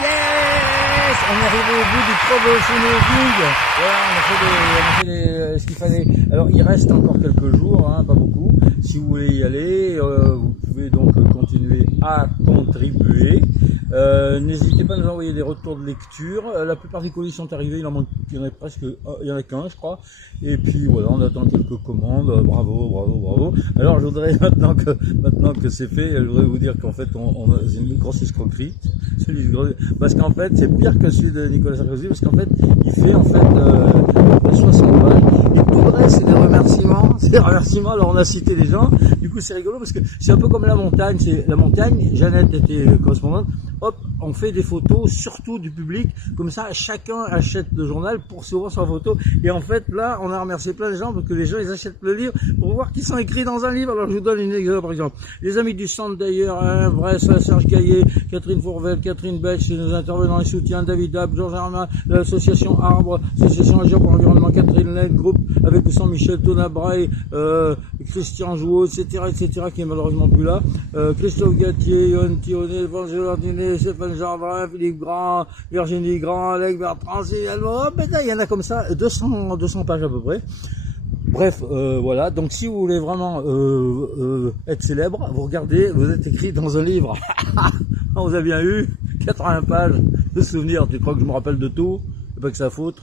Yes! On est arrivé au bout du troubleshooting. Voilà, on a fait ce qu'il fallait. Alors, il reste encore quelques jours, hein, pas beaucoup. Si vous voulez y aller, vous pouvez donc continuer à contribuer. N'hésitez pas à nous envoyer des retours de lecture. La plupart des colis sont arrivés, il y en a presque, il y en a qu'un, je crois. Et puis voilà, on attend quelques commandes. Bravo, bravo, bravo. Alors, je voudrais maintenant que c'est fait, je voudrais vous dire qu'en fait, c'est une grosse escroquerie. Parce qu'en fait, c'est pire que celui de Nicolas Sarkozy, parce qu'en fait, il fait en fait 60 pages. Et tout le reste, c'est des remerciements. C'est des remerciements. Alors, on a cité des gens. Du coup, c'est rigolo parce que c'est un peu comme la montagne. C'est la montagne. Jeannette était correspondante. Hop, on fait des photos, surtout du public. Comme ça, chacun achète le journal pour se voir sa photo. Et en fait, là, on a remercié plein de gens parce que les gens, ils achètent le livre pour voir qu'ils sont écrits dans un livre. Alors, je vous donne une exemple, par exemple. Les amis du centre d'ailleurs, hein, Brest, Serge Gaillet, Catherine Fourvel, Catherine Betch, nos intervenants et soutiens, David Dab, Georges Armand, l'association Arbre, l'association Agir pour l'environnement, Catherine Laine, groupe avec Saint-Michel, Tona Braille, Christian Jouot, etc., qui est malheureusement plus là, Christophe Gatier, Yoann Thionnet, Evangélo Ardinet, Stéphane Jardin, Philippe Grand, Virginie Grand, Alec Bertrand, il y en a comme ça, 200 pages à peu près. Bref, voilà, donc si vous voulez vraiment être célèbre, vous regardez, vous êtes écrit dans un livre. On vous a bien eu, 80 pages de souvenirs, tu crois que je me rappelle de tout? C'est pas que ça faute.